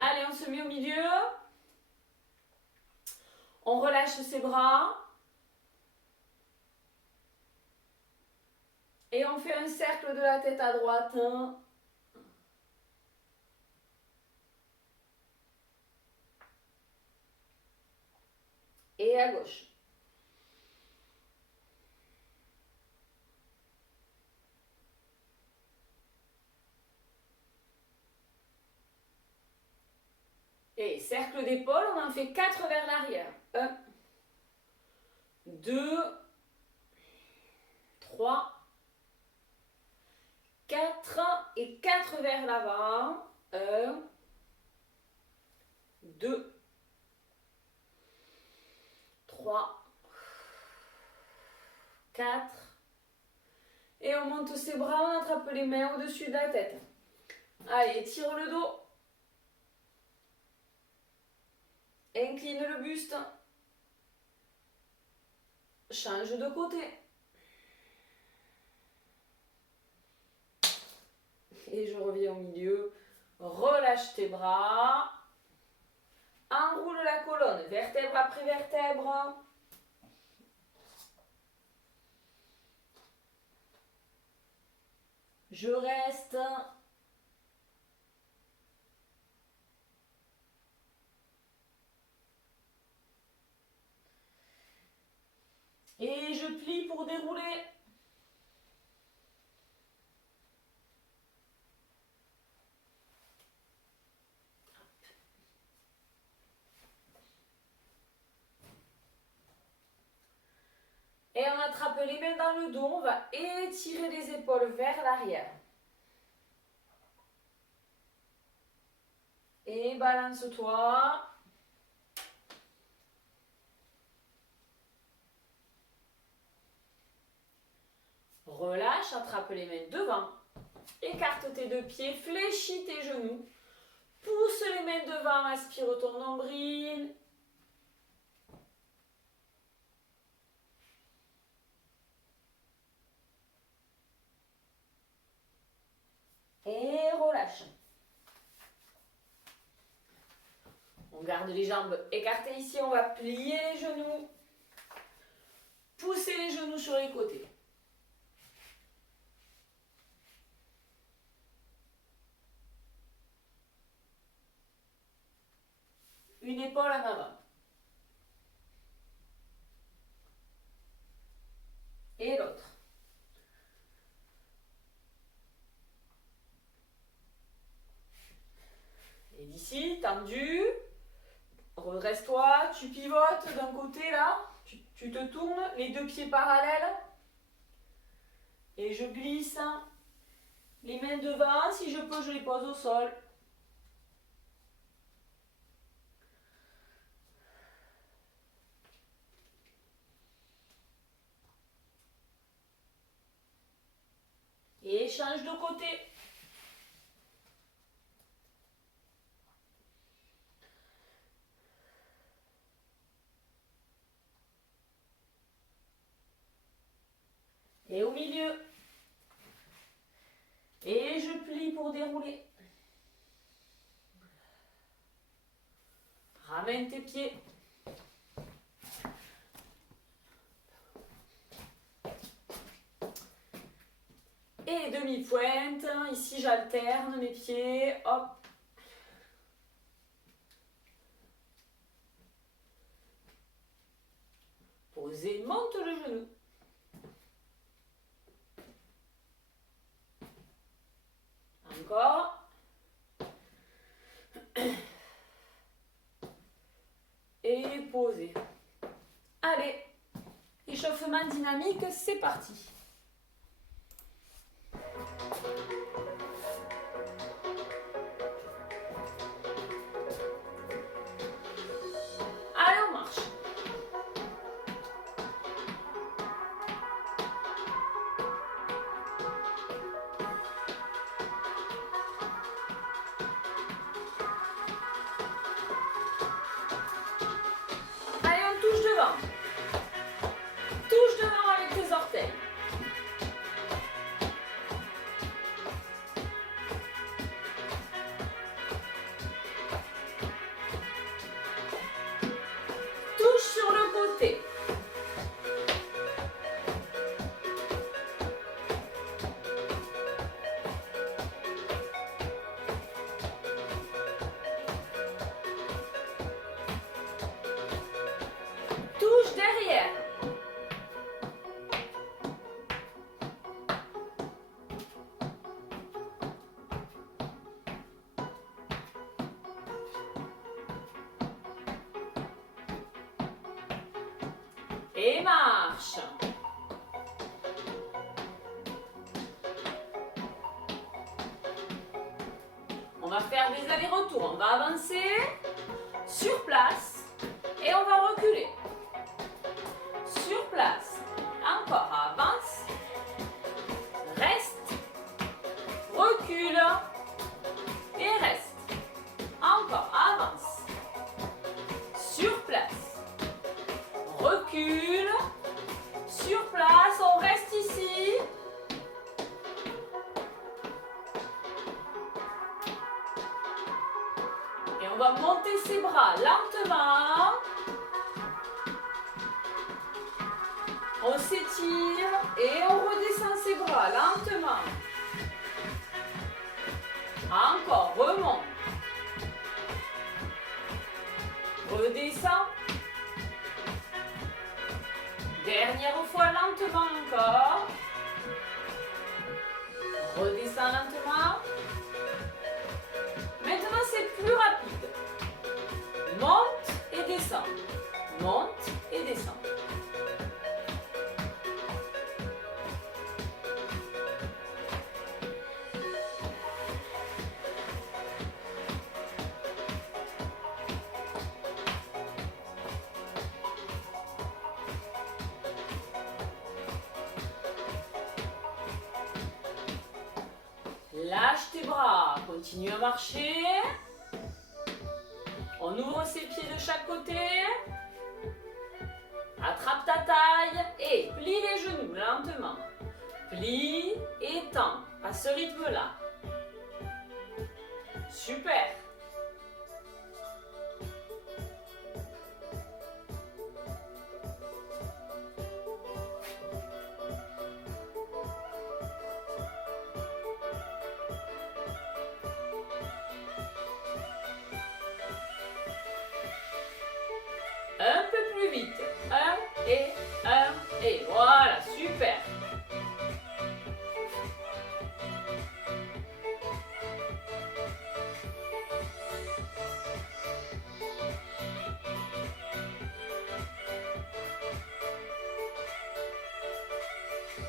Allez, on se met au milieu. On relâche ses bras. Et on fait un cercle de la tête à droite. Et à gauche. Et cercle d'épaule, on en fait 4 vers l'arrière. 1, 2, 3, 4 et 4 vers l'avant. 1, 2, 3, 4. Et on monte ses bras, on attrape les mains au-dessus de la tête. Allez, tire le dos. Incline le buste. Change de côté. Et je reviens au milieu. Relâche tes bras. Enroule la colonne, vertèbre après vertèbre. Je reste. Et je plie pour dérouler. Et on attrape les mains dans le dos, on va étirer les épaules vers l'arrière. Et balance-toi. Relâche, attrape les mains devant. Écarte tes deux pieds, fléchis tes genoux. Pousse les mains devant, aspire ton nombril. Et relâche. On garde les jambes écartées ici, on va plier les genoux. Pousser les genoux sur les côtés. Une épaule en avant. Et l'autre. Et d'ici, tendu. Redresse-toi, tu pivotes d'un côté là. Tu te tournes, les deux pieds parallèles. Et je glisse les mains devant. Si je peux, je les pose au sol. Et change de côté. Et au milieu. Et je plie pour dérouler. Ramène tes pieds. Et demi-pointe. Ici, j'alterne mes pieds. Hop. Posez, monte le genou. Encore. Et posez. Allez, échauffement dynamique, c'est parti. Allez, on marche. Allez, on touche devant. Touche devant avec tes orteils. touche derrière. Et marche. On va faire des allers-retours. On va avancer sur place et on va reculer. Sur place. Encore, avance. Reste. Recule. Et reste. Encore, avance. Sur place. Recule. Sur place, on reste ici. Et on va monter ses bras lentement. On s'étire et on redescend ses bras lentement. Encore, remonte. Redescend. Dernière fois, lentement encore. Redescend lentement. Maintenant, c'est plus rapide. Monte et descend. Monte et descend. Lâche tes bras, continue à marcher. On ouvre ses pieds de chaque côté. Attrape ta taille et plie les genoux lentement. Plie et tends à ce rythme-là. Super. Un peu plus vite. Un et voilà, super.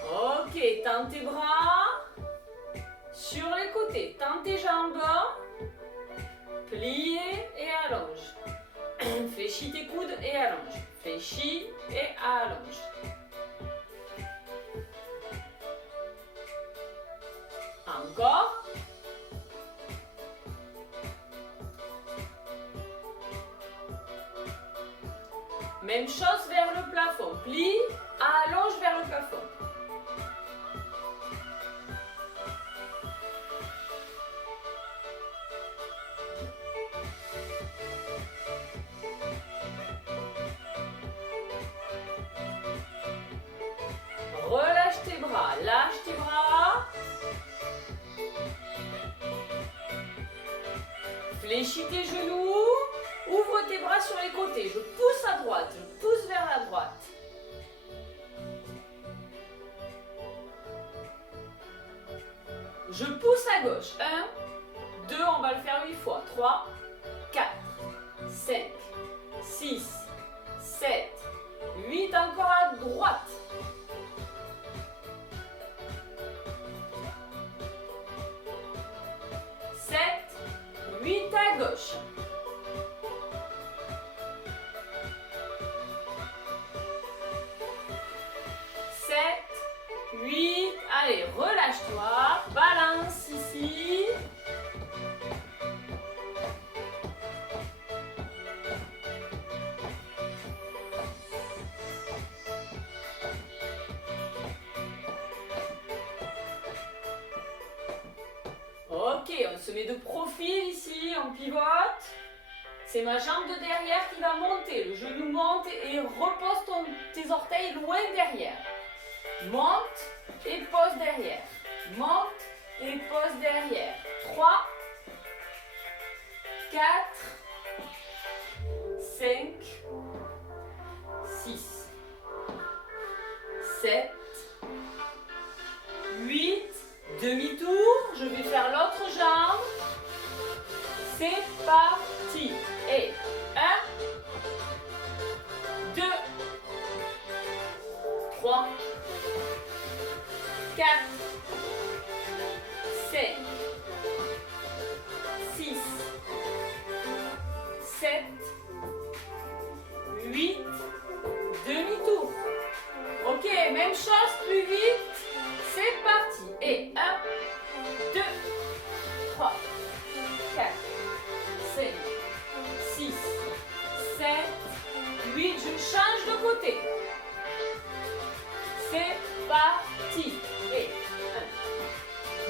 Ok, tends tes bras sur les côtés, tends tes jambes, plie et allonge. Fléchis tes coudes et allonge. Fléchis et allonge. Encore. Même chose vers le plafond. Plie, allonge vers le plafond. Relâche tes bras, lâche tes bras. Fléchis tes genoux. Ouvre tes bras sur les côtés. Je pousse à droite, je pousse vers la droite. Je pousse à gauche. 1, 2, on va le faire 8 fois. 3, 4, 5, 6, 7, 8, encore à droite. 7, 8 à gauche. 7, 8, allez, relâche-toi, balance ici. Ok, on se met de profil ici, on pivote. C'est ma jambe de derrière qui va monter. Le genou monte et repose tes orteils loin derrière. Monte et pose derrière. Monte et pose derrière. 3, 4, 5, 7, 8, demi-tour. Je vais faire l'autre jambe. C'est parti. Et 1, 2, 3, 4, 5, 6, 7, 8, demi-tour. Ok, même chose, plus vite. C'est parti. Et 1, 2, 3, 4, 5, 6, 7, 8. Je change de côté. C'est parti. Et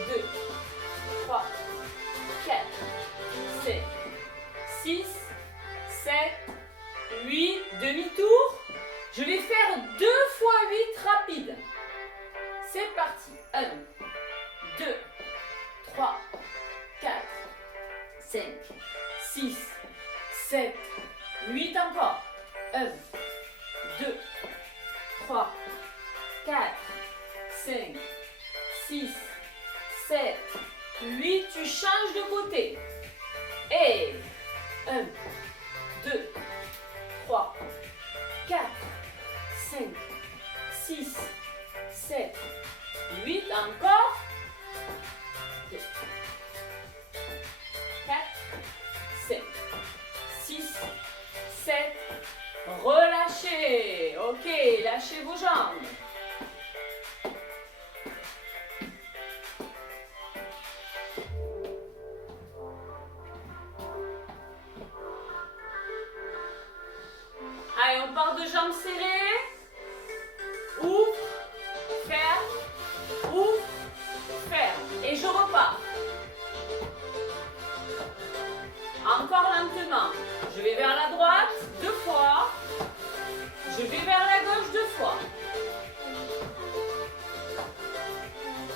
1, 2, 3, 4, 5, 6, 7, 8. Demi-tour. Je vais faire 2 fois 8 rapide. C'est parti. 1, 2, 3, 4, 5, 6, 7, 8 encore. 1, 2, 3, 4, 5, 6, 7, 8. Tu changes de côté. Et 1, 2, 3, 4, 5, 6, 7, 8. Encore. 2, 4, 5, 6, 7. Relâchez. Ok, lâchez vos jambes. Allez, on part de jambes serrées. Ouvre, ferme, ouvre, ferme. Et je repars. Encore lentement. Je vais vers la droite 2 fois. Je vais vers la gauche 2 fois.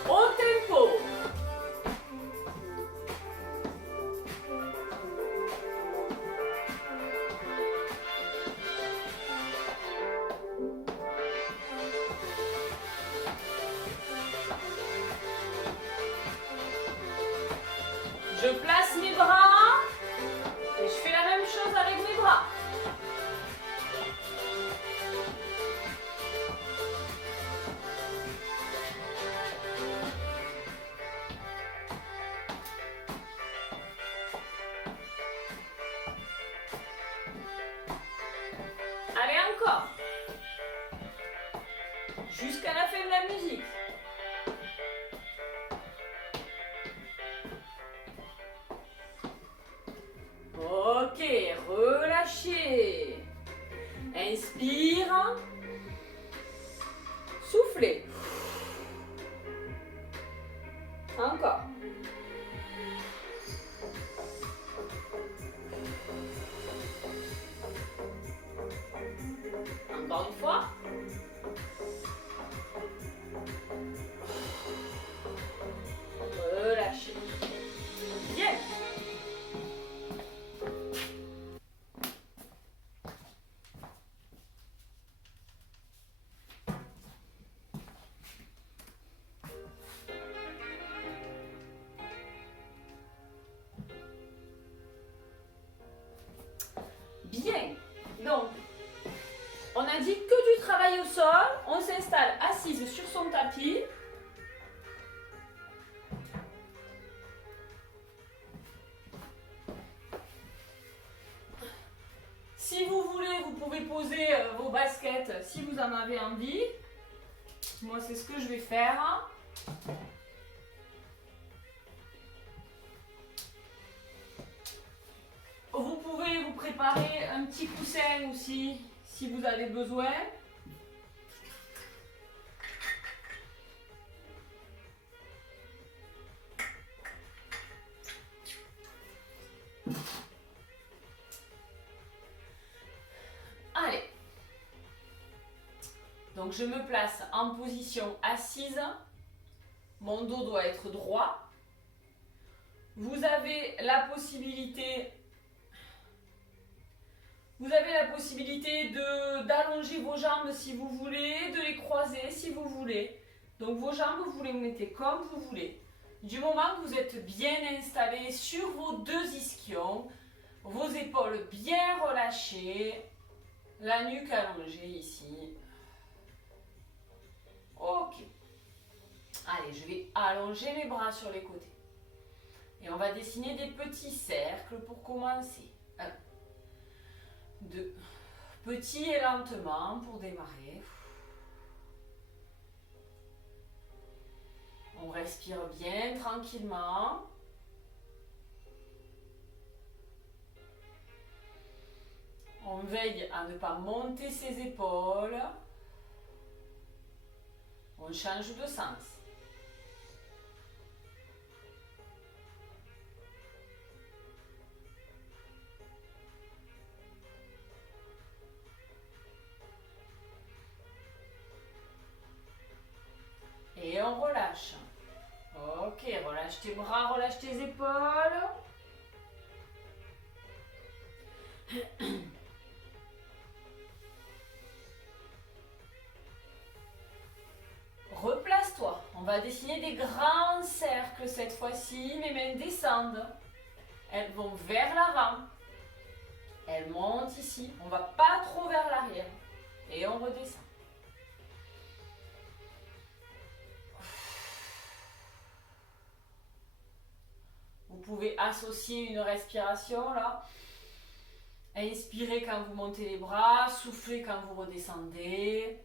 Au tempo. Je place mes bras et je fais la même chose avec mes bras. Allez, encore. Jusqu'à la fin de la musique. Ok, relâchez. Inspire. Soufflez. Encore. Encore une fois. Relâchez. Bien. Bien. Donc, on a dit que du travail au sol. On s'installe assise sur son tapis. Si vous voulez, vous pouvez poser vos baskets si vous en avez envie. Moi, c'est ce que je vais faire. Vous pouvez vous préparer un petit coussin aussi si vous avez besoin. Allez. Donc je me place en position assise. Mon dos doit être droit. Vous avez la possibilité Vous avez la possibilité d'allonger vos jambes si vous voulez, de les croiser si vous voulez. Donc vos jambes, vous les mettez comme vous voulez. Du moment que vous êtes bien installé sur vos deux ischions, vos épaules bien relâchées, la nuque allongée ici. Ok. Allez, je vais allonger mes bras sur les côtés. Et on va dessiner des petits cercles pour commencer. 1, 2. Petit et lentement pour démarrer. On respire bien tranquillement. On veille à ne pas monter ses épaules. On change de sens. Et on relâche. Ok, relâche tes bras, relâche tes épaules. Replace-toi. On va dessiner des grands cercles cette fois-ci. Mes mains descendent. Elles vont vers l'avant. Elles montent ici. On ne va pas trop vers l'arrière. Et on redescend. Vous pouvez associer une respiration là. Inspirez quand vous montez les bras, soufflez quand vous redescendez.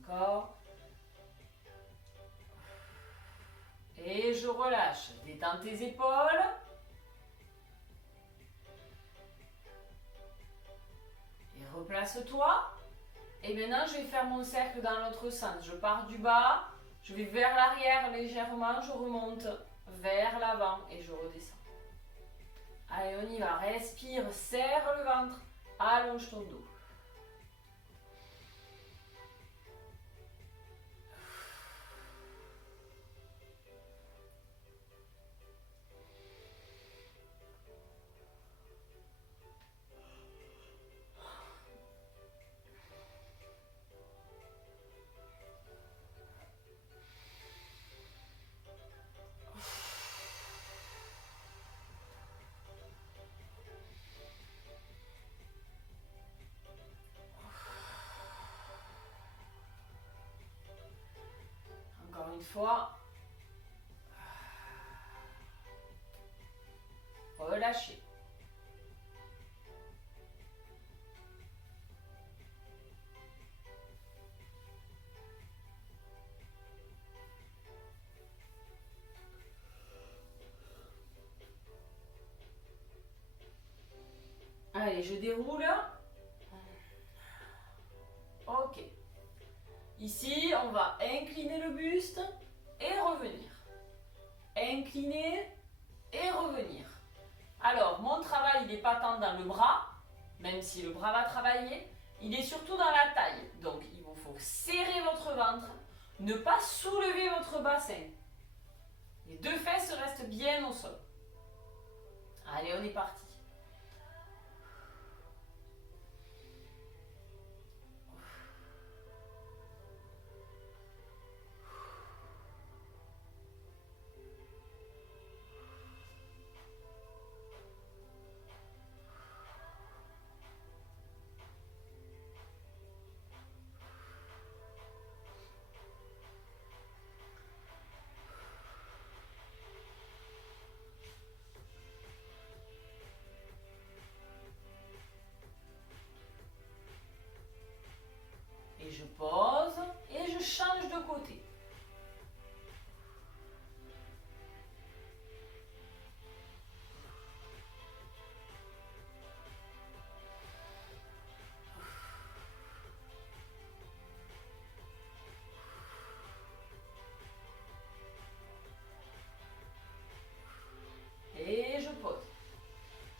Encore. Et je relâche. Détends tes épaules. Et replace-toi. Et maintenant, je vais faire mon cercle dans l'autre sens. Je pars du bas, je vais vers l'arrière légèrement, je remonte vers l'avant et je redescends. Allez, on y va. Respire, serre le ventre, allonge ton dos. Encore une fois. Relâchez. Allez, je déroule. Ok. Ici, on va incliner le buste et revenir. Incliner et revenir. Alors, mon travail, il n'est pas tant dans le bras, même si le bras va travailler, il est surtout dans la taille. Donc, il vous faut serrer votre ventre, ne pas soulever votre bassin. Les deux fesses restent bien au sol. Allez, on est parti.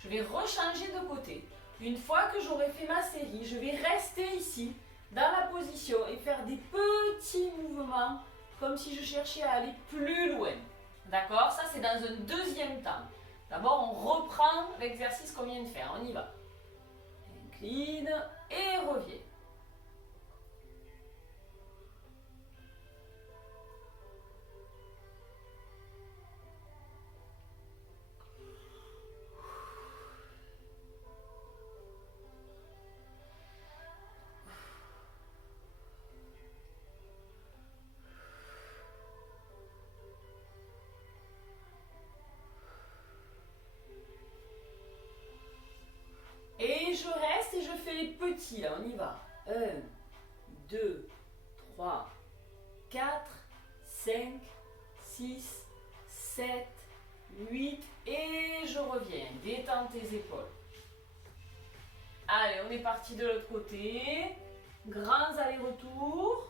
Je vais rechanger de côté. Une fois que j'aurai fait ma série, je vais rester ici, dans la position et faire des petits mouvements comme si je cherchais à aller plus loin. D'accord? Ça, c'est dans un deuxième temps. D'abord, on reprend l'exercice qu'on vient de faire. On y va. Incline et revient. Et je reste et je fais les petits, là, on y va. 1, 2, 3, 4, 5, 6, 7, 8, et je reviens. Détends tes épaules. Allez, on est parti de l'autre côté. Grands allers-retours.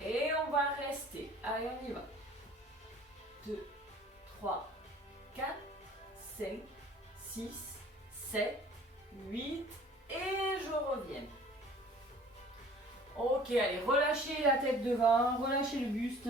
Et on va rester. Allez, on y va. 2, 3, 4, 5, 6, 7, 8 et je reviens. Ok, allez, relâchez la tête devant, relâchez le buste.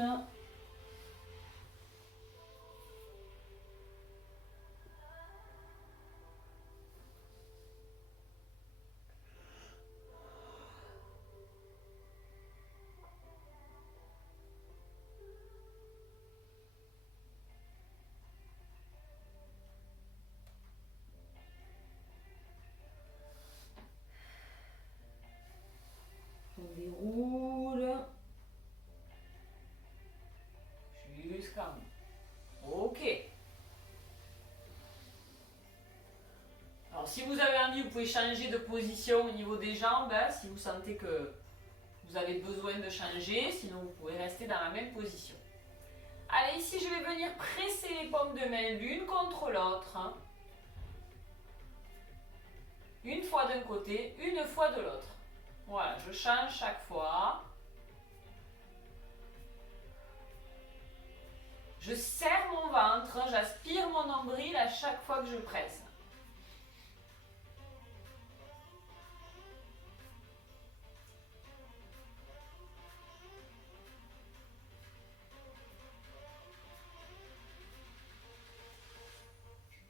On déroule jusqu'en haut. Ok. Alors si vous avez envie, vous pouvez changer de position au niveau des jambes, hein, si vous sentez que vous avez besoin de changer, sinon vous pouvez rester dans la même position. Allez, ici je vais venir presser les paumes de main l'une contre l'autre. Hein. Une fois d'un côté, une fois de l'autre. Voilà, je change chaque fois. Je serre mon ventre, j'aspire mon nombril à chaque fois que je presse.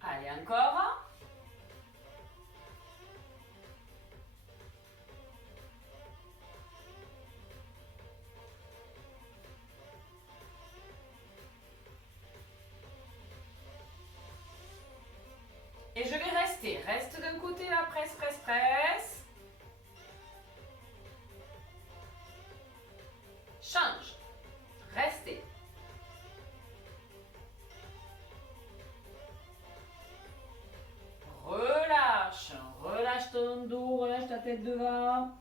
Allez, encore. Et je vais rester. Reste d'un côté là, presse, presse, presse. Change. Restez. Relâche. Relâche ton dos, relâche ta tête devant.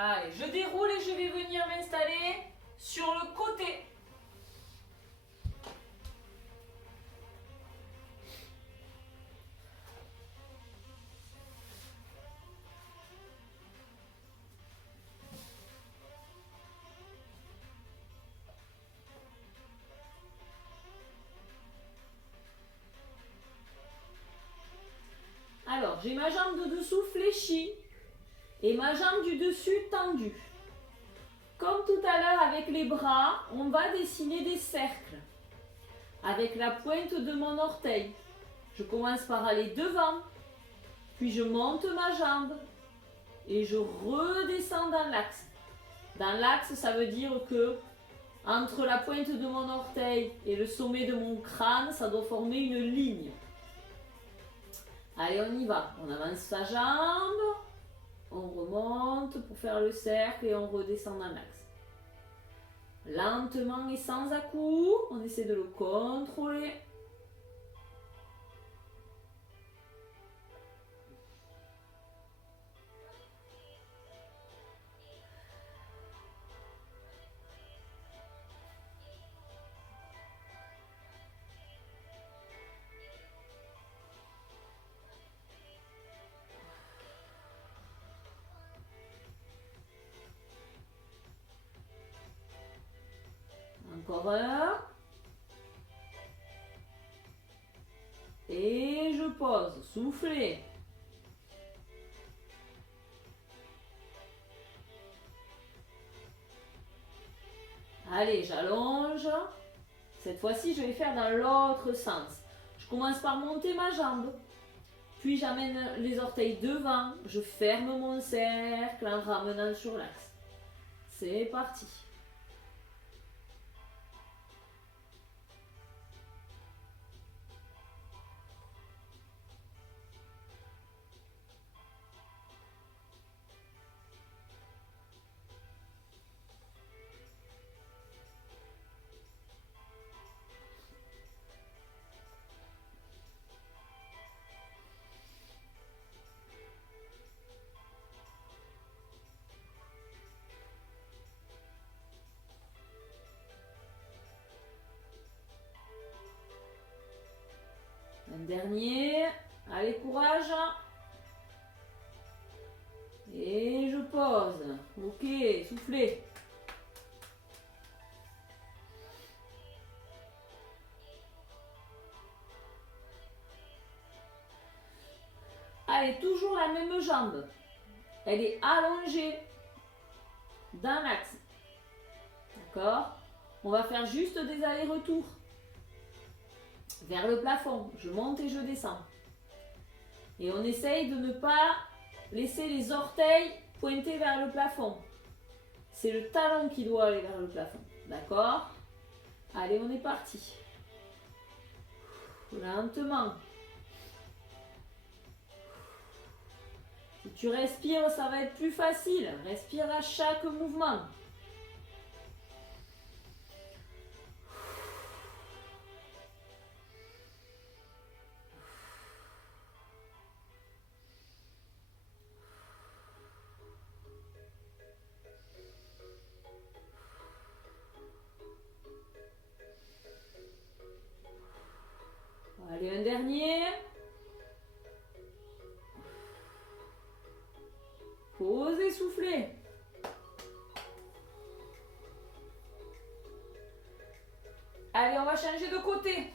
Allez, je déroule et je vais venir m'installer sur le côté. Alors, j'ai ma jambe de dessous fléchie et ma jambe du dessus tendue. Comme tout à l'heure avec les bras, on va dessiner des cercles avec la pointe de mon orteil. Je commence par aller devant, puis je monte ma jambe et je redescends dans l'axe. Dans l'axe, ça veut dire que entre la pointe de mon orteil et le sommet de mon crâne, ça doit former une ligne. Allez, on y va. On avance sa jambe. On remonte pour faire le cercle et on redescend dans l'axe. Lentement et sans à-coups, on essaie de le contrôler. Encore un. Et je pose. Soufflez. Allez, j'allonge. Cette fois-ci, je vais faire dans l'autre sens. Je commence par monter ma jambe. Puis j'amène les orteils devant. Je ferme mon cercle en ramenant sur l'axe. C'est parti. Un dernier. Allez, courage. Et je pose. Ok, soufflez. Allez, toujours la même jambe. Elle est allongée dans l'axe. D'accord? On va faire juste des allers-retours vers le plafond. Je monte et je descends. Et on essaye de ne pas laisser les orteils pointer vers le plafond. C'est le talon qui doit aller vers le plafond. D'accord? Allez, on est parti. Lentement. Si tu respires, ça va être plus facile. Respire à chaque mouvement. Allez, un dernier. Posez, soufflez. Allez, on va changer de côté.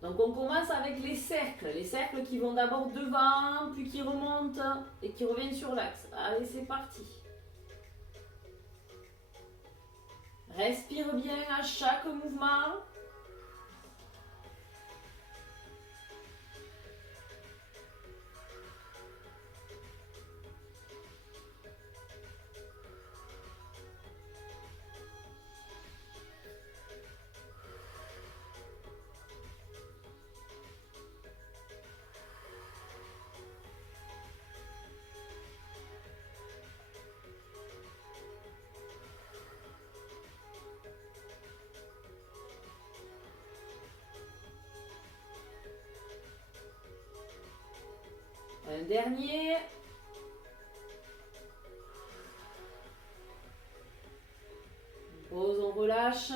Donc on commence avec les cercles qui vont d'abord devant, puis qui remontent et qui reviennent sur l'axe. Allez, c'est parti. Respire bien à chaque mouvement. Un dernier. On pose, on relâche.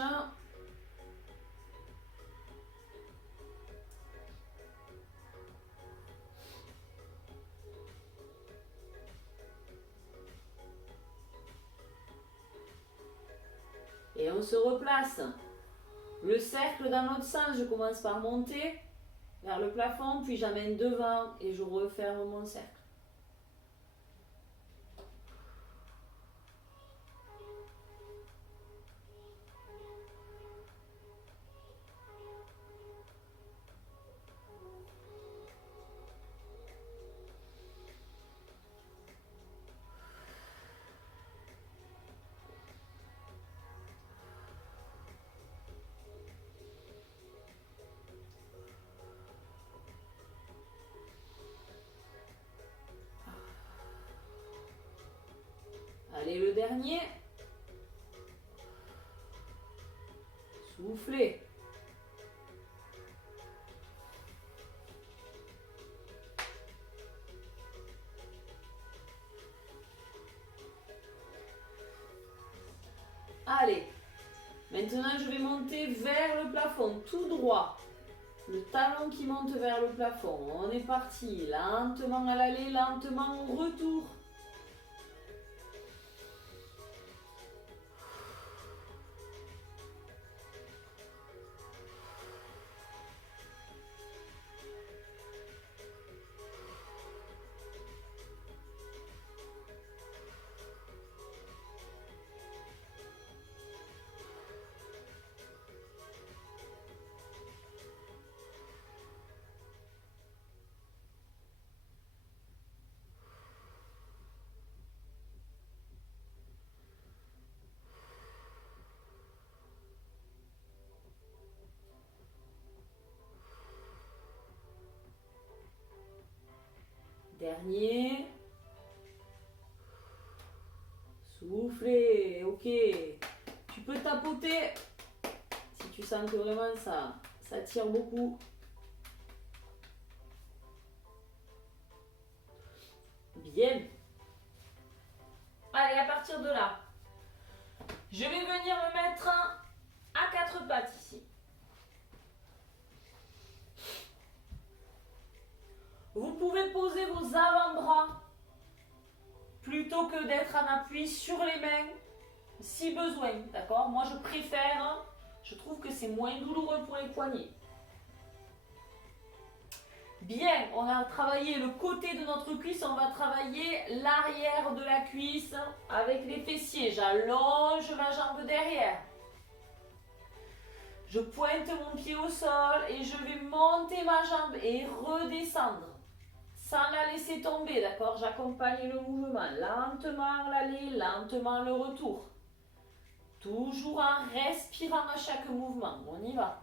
Et on se replace. Le cercle dans l'autre sens, je commence par monter vers le plafond, puis j'amène devant et je referme mon cercle. dernier. Soufflez. Allez, maintenant je vais monter vers le plafond, tout droit. Le talon qui monte vers le plafond. On est parti, lentement à l'aller, lentement au retour. Dernier. Soufflez, ok. Tu peux tapoter si tu sens que vraiment ça tire beaucoup. Bien. Allez, à partir de là, je vais venir me mettre à quatre pattes ici. Vous pouvez poser vos avant-bras plutôt que d'être en appui sur les mains si besoin, d'accord? Moi je préfère, je trouve que c'est moins douloureux pour les poignets. Bien, on a travaillé le côté de notre cuisse, on va travailler l'arrière de la cuisse avec les fessiers. J'allonge ma jambe derrière. Je pointe mon pied au sol et je vais monter ma jambe et redescendre. Sans la laisser tomber, d'accord? J'accompagne le mouvement. Lentement l'aller, lentement le retour. Toujours en respirant à chaque mouvement. On y va.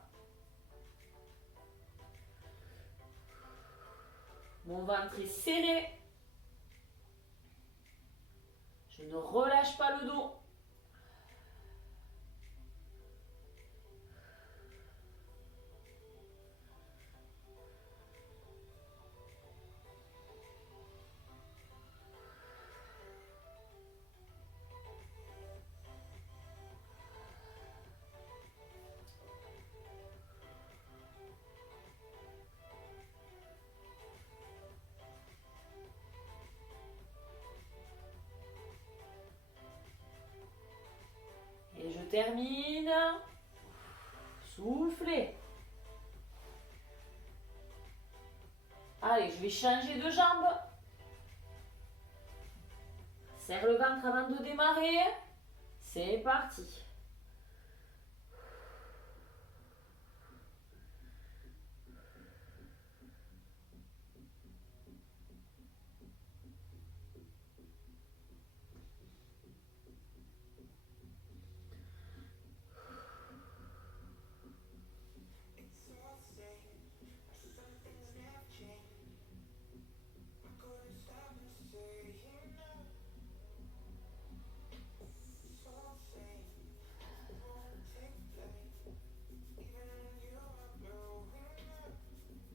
Mon ventre est serré. Je ne relâche pas le dos. Et je termine. Soufflez. Allez, je vais changer de jambe. Serre le ventre avant de démarrer. C'est parti.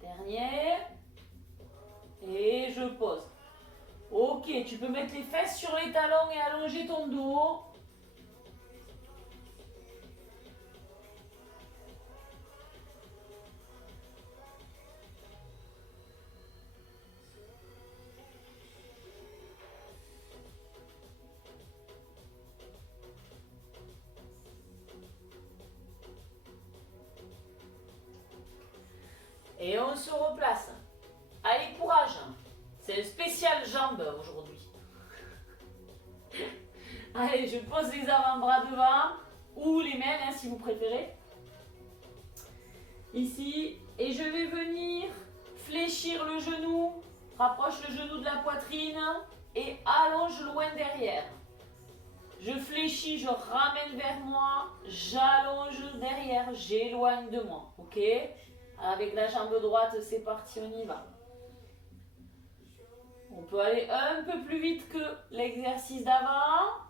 Dernier. Et je pose. Ok, tu peux mettre les fesses sur les talons et allonger ton dos. Et on se replace. Allez, courage. C'est un spécial jambes aujourd'hui. Allez, je pose les avant-bras devant ou les mains hein, si vous préférez. Ici. Et je vais venir fléchir le genou. Rapproche le genou de la poitrine et allonge loin derrière. Je fléchis, je ramène vers moi, j'allonge derrière, j'éloigne de moi. Ok? Avec la jambe droite, c'est parti, on y va. On peut aller un peu plus vite que l'exercice d'avant.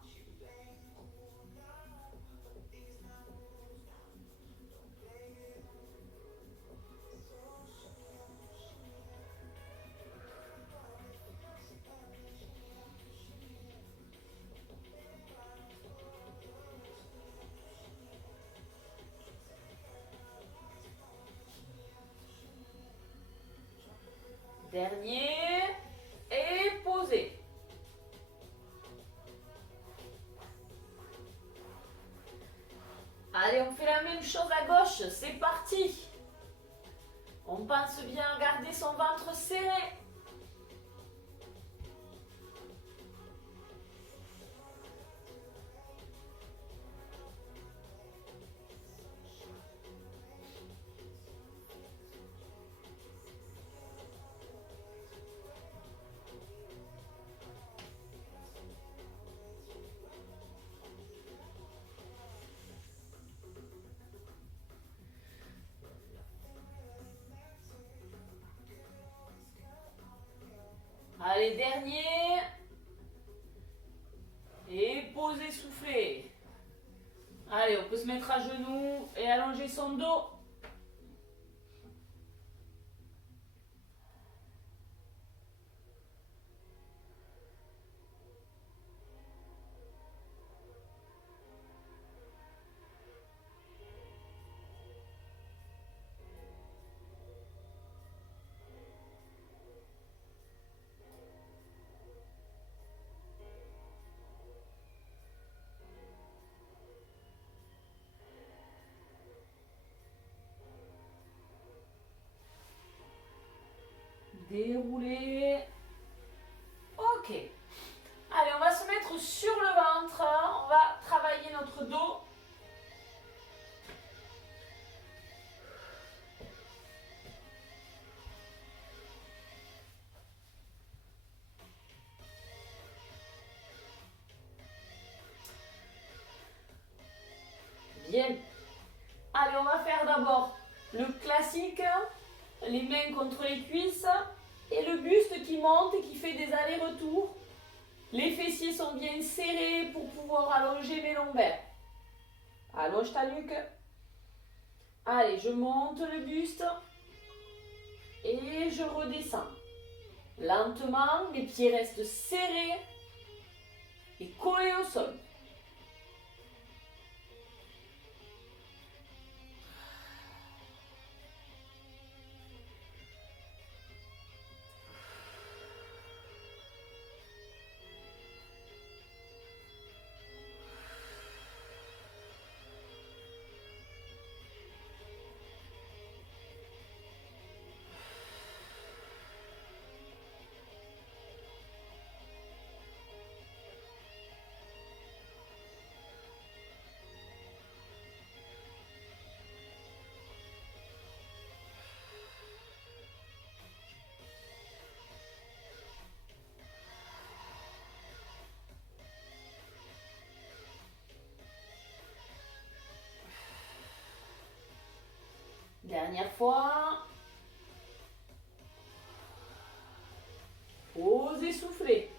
Dernier. Et posez. Allez, on fait la même chose à gauche. C'est parti. On pense bien à garder son ventre serré. Allez, dernier. Et posez, soufflez. Allez, on peut se mettre à genoux et allonger son dos. Déroulez. Ok. Allez, on va se mettre sur le ventre. On va travailler notre dos. Bien. Allez, on va faire d'abord le classique, les mains contre les cuisses et le buste qui monte et qui fait des allers-retours. Les fessiers sont bien serrés pour pouvoir allonger mes lombaires. Allonge ta nuque. Allez, je monte le buste et je redescends. Lentement, mes pieds restent serrés et collés au sol. Dernière fois. Osez souffler.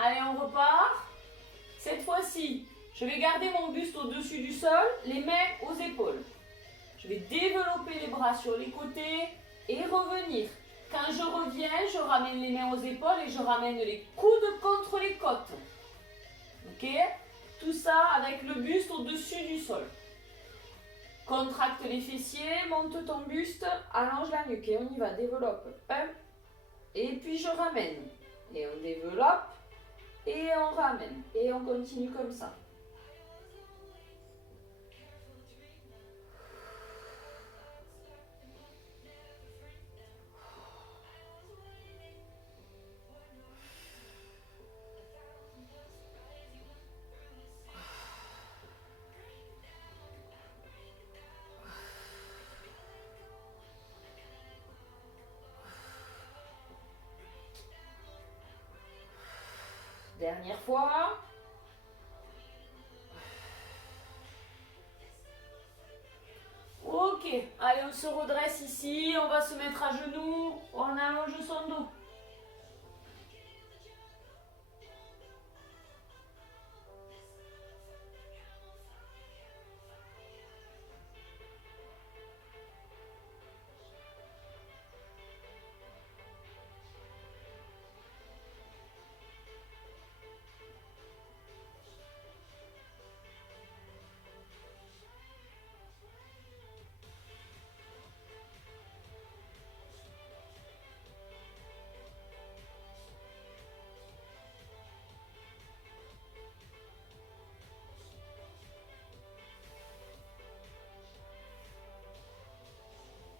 Allez, on repart. Cette fois-ci, je vais garder mon buste au-dessus du sol, les mains aux épaules. Je vais développer les bras sur les côtés et revenir. Quand je reviens, je ramène les mains aux épaules et je ramène les coudes contre les côtes. Ok? Tout ça avec le buste au-dessus du sol. Contracte les fessiers, monte ton buste, allonge la nuque et on y va, développe. Un, et puis je ramène. Et on développe. Et on ramène. Et on continue comme ça. Dernière fois. Ok, allez, on se redresse ici, on va se mettre à genoux, on allonge son dos.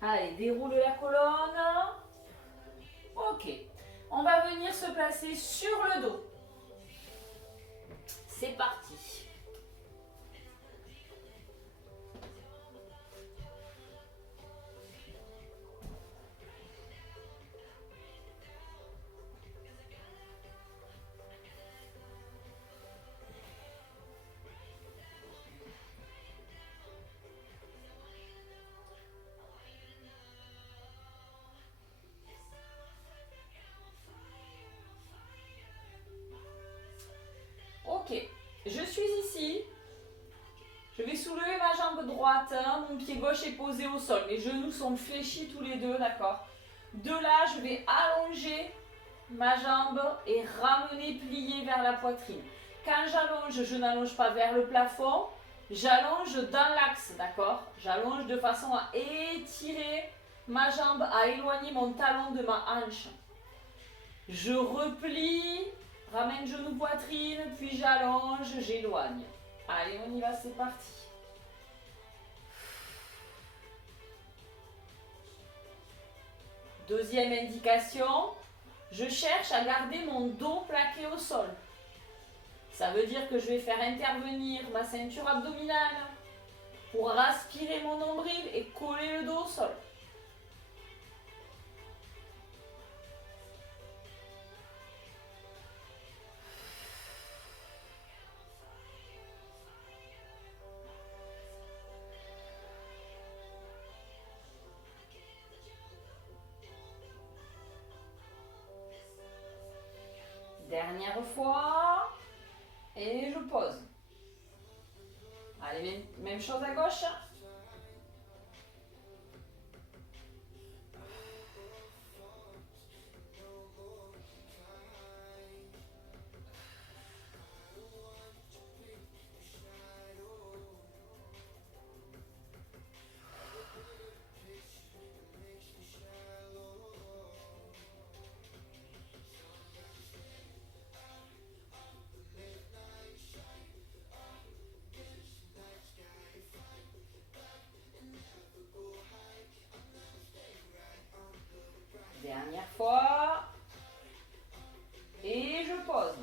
Allez, déroule la colonne. Ok. On va venir se placer sur le dos. C'est parti. Ok, je suis ici. Je vais soulever ma jambe droite, hein. Mon pied gauche est posé au sol. Mes genoux sont fléchis tous les deux, d'accord? De là, je vais allonger ma jambe et ramener, plier vers la poitrine. Quand j'allonge, je n'allonge pas vers le plafond, j'allonge dans l'axe, d'accord? J'allonge de façon à étirer ma jambe, à éloigner mon talon de ma hanche. Je replie, ramène genou poitrine, puis j'allonge, j'éloigne. Allez, on y va, c'est parti. Deuxième indication, je cherche à garder mon dos plaqué au sol. Ça veut dire que je vais faire intervenir ma ceinture abdominale pour aspirer mon nombril et coller le dos au sol. Dernière fois. Et je pose. Allez, même chose à gauche. Dernière fois. Et je pose.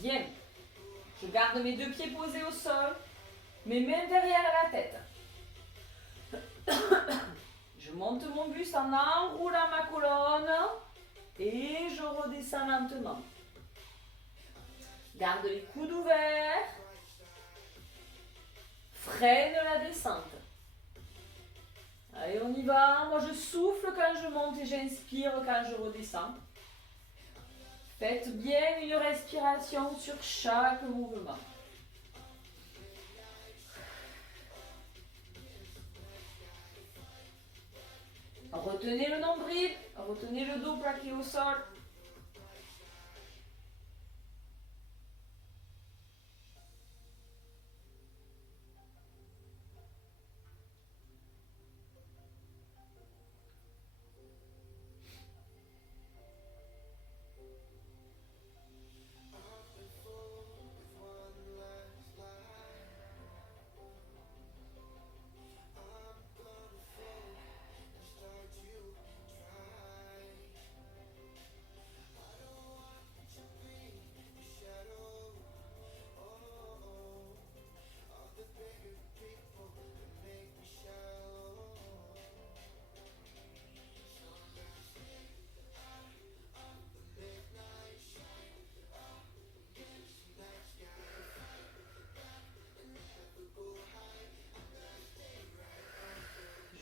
Bien. Je garde mes deux pieds posés au sol, mes mains derrière la tête. Je monte mon buste en enroulant ma colonne et je redescends lentement. Garde les coudes ouverts. Freine la descente. Allez, on y va. Moi, je souffle quand je monte et j'inspire quand je redescends. Faites bien une respiration sur chaque mouvement. Retenez le nombril, retenez le dos plaqué au sol.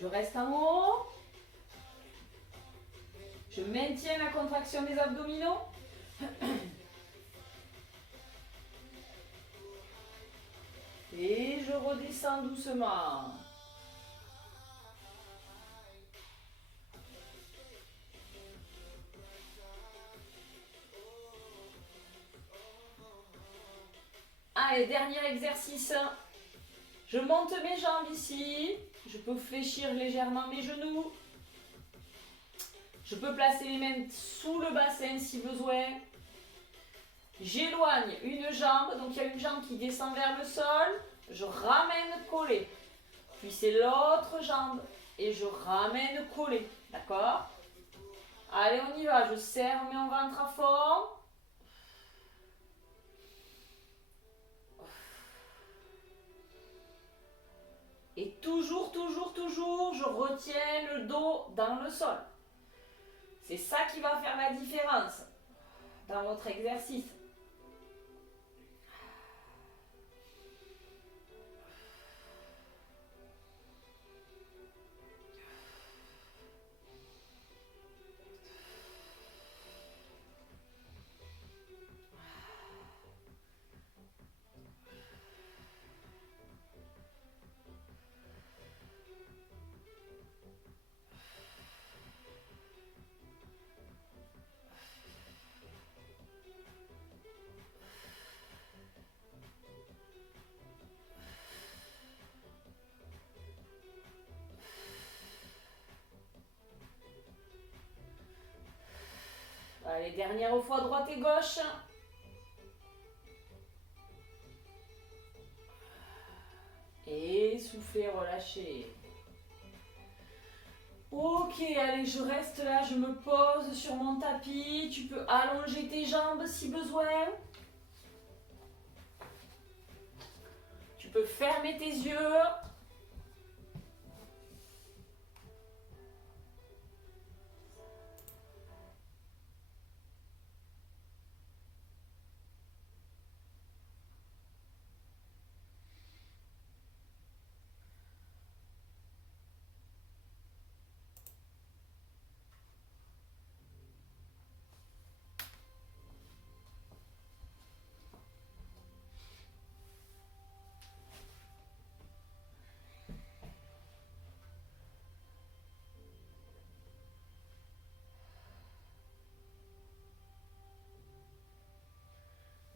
Je reste en haut. Je maintiens la contraction des abdominaux. Et je redescends doucement. Allez, dernier exercice. Je monte mes jambes ici. Je peux fléchir légèrement mes genoux. Je peux placer les mains sous le bassin si besoin. J'éloigne une jambe, donc il y a une jambe qui descend vers le sol. Je ramène collé. Puis c'est l'autre jambe et je ramène collé. D'accord? Allez, on y va. Je serre mon ventre à fond. Et toujours, toujours, toujours, je retiens le dos dans le sol. C'est ça qui va faire la différence dans votre exercice. Allez, dernière fois, droite et gauche. Et soufflez, relâchez. Ok, allez, je reste là, je me pose sur mon tapis. Tu peux allonger tes jambes si besoin. Tu peux fermer tes yeux.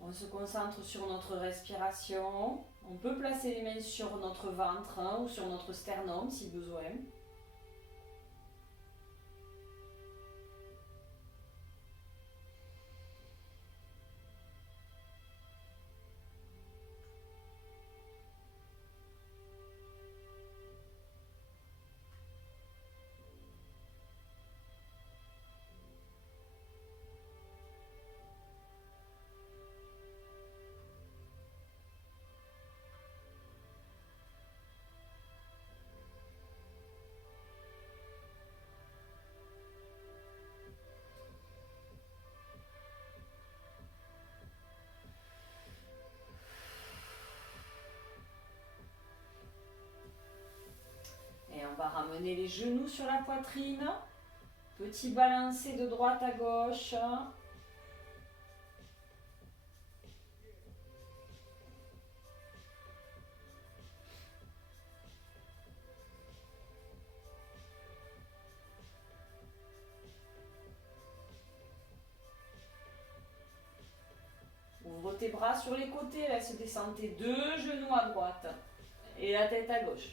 On se concentre sur notre respiration. On peut placer les mains sur notre ventre ou sur notre sternum si besoin. On va ramener les genoux sur la poitrine. Petit balancé de droite à gauche. Ouvre tes bras sur les côtés, laisse descendre tes deux genoux à droite et la tête à gauche.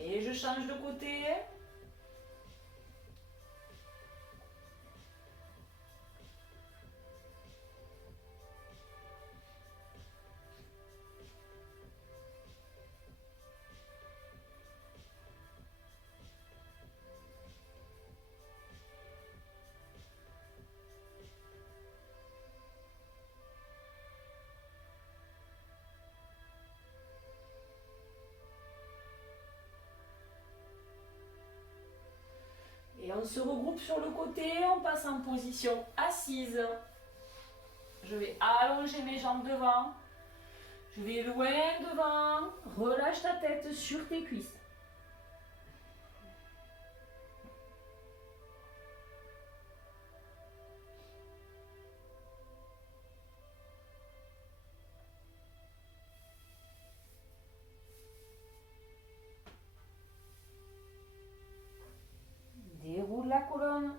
Et je change de côté. Et on se regroupe sur le côté, on passe en position assise. Je vais allonger mes jambes devant. Je vais loin devant. Relâche ta tête sur tes cuisses. Déroule la colonne.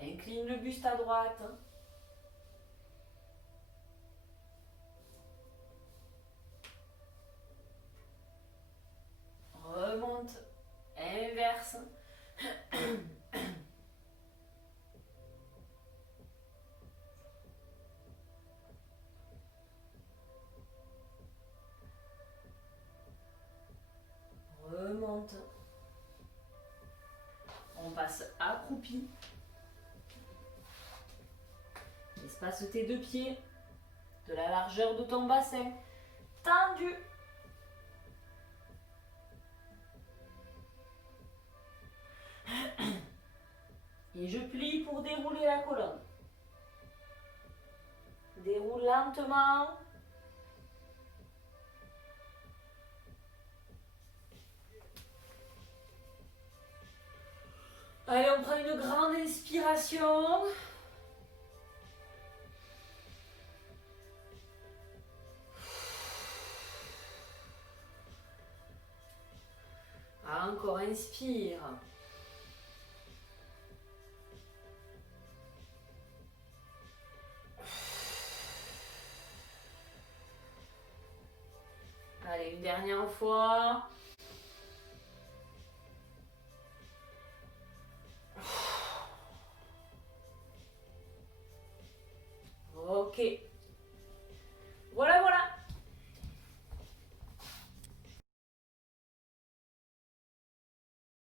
Incline le buste à droite. Remonte. Inverse. Remonte. On passe accroupi. Espace tes deux pieds de la largeur de ton bassin. Tendu. Et je plie pour dérouler la colonne. Déroule lentement. Allez, on prend une grande inspiration. Encore, inspire. Allez, une dernière fois.